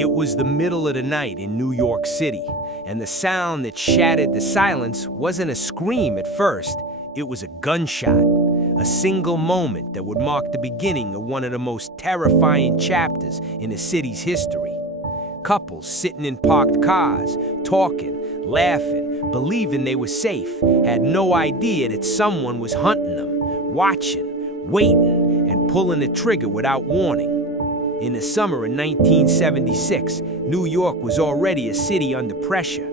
It was the middle of the night in New York City, and the sound that shattered the silence wasn't a scream at first, it was a gunshot. A single moment that would mark the beginning of one of the most terrifying chapters in the city's history. Couples sitting in parked cars, talking, laughing, believing they were safe, had no idea that someone was hunting them, watching, waiting, and pulling the trigger without warning. In the summer of 1976, New York was already a city under pressure.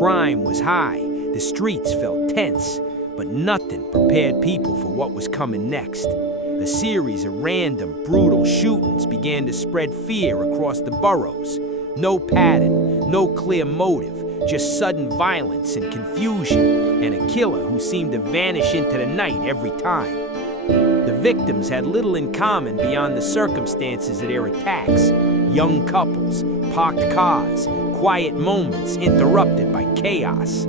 Crime was high, the streets felt tense, but nothing prepared people for what was coming next. A series of random, brutal shootings began to spread fear across the boroughs. No pattern, no clear motive, just sudden violence and confusion, and a killer who seemed to vanish into the night every time. The victims had little in common beyond the circumstances of their attacks. Young couples, parked cars, quiet moments interrupted by chaos.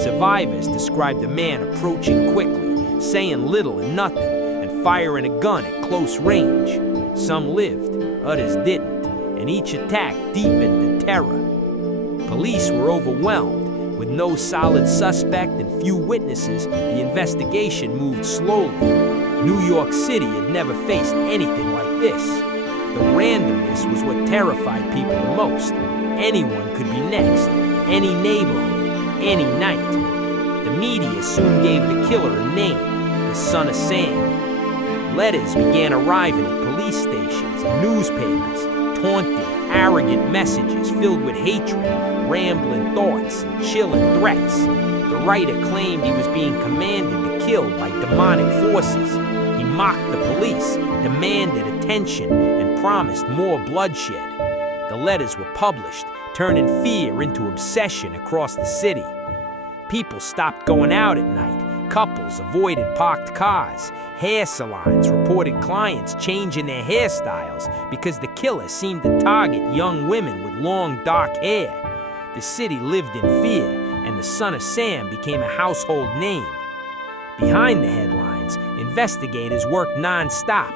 Survivors described a man approaching quickly, saying little and nothing, and firing a gun at close range. Some lived, others didn't, and each attack deepened the terror. Police were overwhelmed. With no solid suspect and few witnesses, the investigation moved slowly. New York City had never faced anything like this. The randomness was what terrified people the most. Anyone could be next, any neighborhood, any night. The media soon gave the killer a name, the Son of Sam. Letters began arriving at police stations and newspapers, taunting, arrogant messages filled with hatred, rambling thoughts, and chilling threats. The writer claimed he was being commanded to kill by demonic forces. He mocked the police, demanded attention, and promised more bloodshed. The letters were published, turning fear into obsession across the city. People stopped going out at night. Couples avoided parked cars. Hair salons reported clients changing their hairstyles because the killer seemed to target young women with long, dark hair. The city lived in fear, and the Son of Sam became a household name. Behind the headlines, investigators worked non-stop.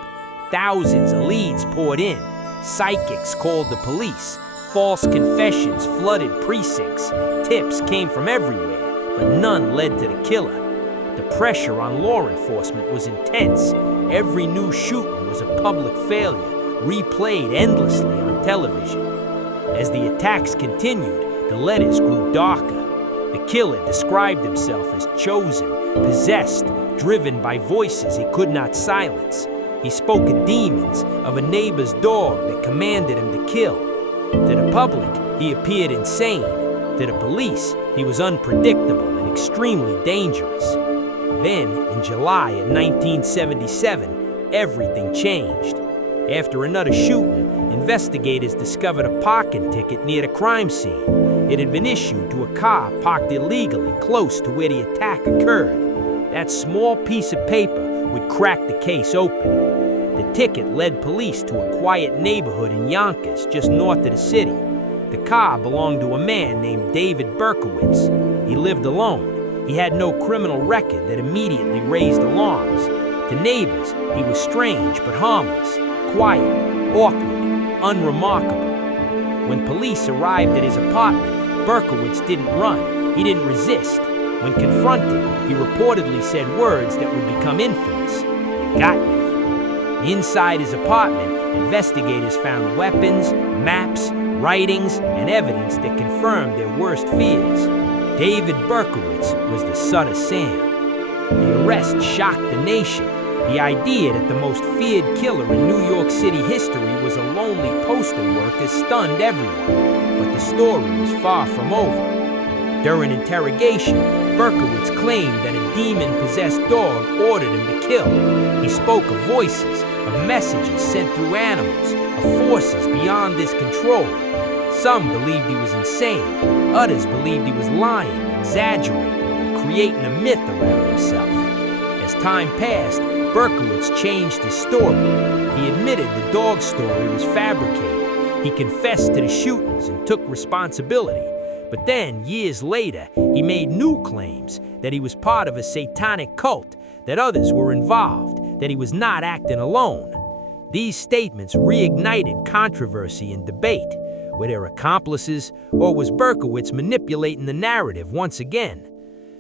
Thousands of leads poured in. Psychics called the police. False confessions flooded precincts. Tips came from everywhere, but none led to the killer. The pressure on law enforcement was intense. Every new shooting was a public failure, replayed endlessly on television. As the attacks continued, the letters grew darker. The killer described himself as chosen, possessed, driven by voices he could not silence. He spoke of demons, of a neighbor's dog that commanded him to kill. To the public, he appeared insane. To the police, he was unpredictable and extremely dangerous. Then, in July of 1977, everything changed. After another shooting, investigators discovered a parking ticket near the crime scene. It had been issued to a car parked illegally close to where the attack occurred. That small piece of paper would crack the case open. The ticket led police to a quiet neighborhood in Yonkers, just north of the city. The car belonged to a man named David Berkowitz. He lived alone. He had no criminal record that immediately raised alarms. To neighbors, he was strange but harmless, quiet, awkward, unremarkable. When police arrived at his apartment, Berkowitz didn't run. He didn't resist. When confronted, he reportedly said words that would become infamous. "You got me." Inside his apartment, investigators found weapons, maps, writings, and evidence that confirmed their worst fears. David Berkowitz was the Son of Sam. The arrest shocked the nation. The idea that the most feared killer in New York City history was a lonely postal worker stunned everyone. But the story was far from over. During interrogation, Berkowitz claimed that a demon-possessed dog ordered him to kill. He spoke of voices, of messages sent through animals, of forces beyond his control. Some believed he was insane. Others believed he was lying, exaggerating, and creating a myth around himself. As time passed, Berkowitz changed his story. He admitted the dog story was fabricated. He confessed to the shootings and took responsibility. But then, years later, he made new claims that he was part of a satanic cult, that others were involved, that he was not acting alone. These statements reignited controversy and debate. Were there accomplices, or was Berkowitz manipulating the narrative once again?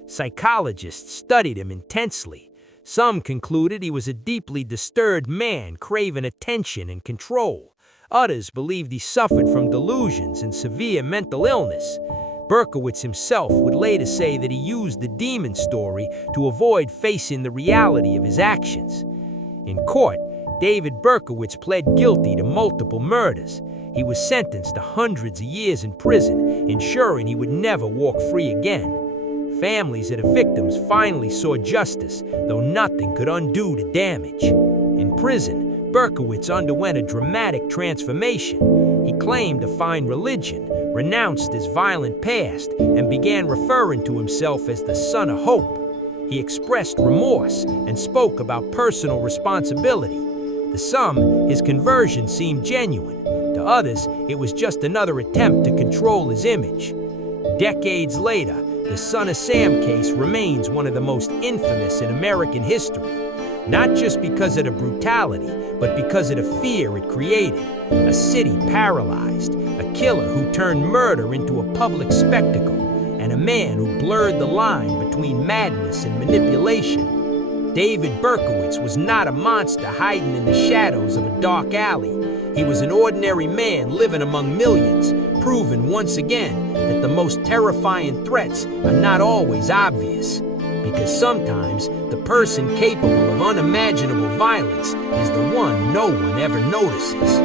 Psychologists studied him intensely. Some concluded he was a deeply disturbed man craving attention and control. Others believed he suffered from delusions and severe mental illness. Berkowitz himself would later say that he used the demon story to avoid facing the reality of his actions. In court, David Berkowitz pled guilty to multiple murders. He was sentenced to hundreds of years in prison, ensuring he would never walk free again. Families of the victims finally saw justice, though nothing could undo the damage. In prison, Berkowitz underwent a dramatic transformation. He claimed to find religion, renounced his violent past, and began referring to himself as the Son of Hope. He expressed remorse and spoke about personal responsibility. To some, his conversion seemed genuine. To others, it was just another attempt to control his image. Decades later, the Son of Sam case remains one of the most infamous in American history. Not just because of the brutality, but because of the fear it created. A city paralyzed, a killer who turned murder into a public spectacle, and a man who blurred the line between madness and manipulation. David Berkowitz was not a monster hiding in the shadows of a dark alley. He was an ordinary man living among millions, proving once again that the most terrifying threats are not always obvious. Because sometimes the person capable of unimaginable violence is the one no one ever notices.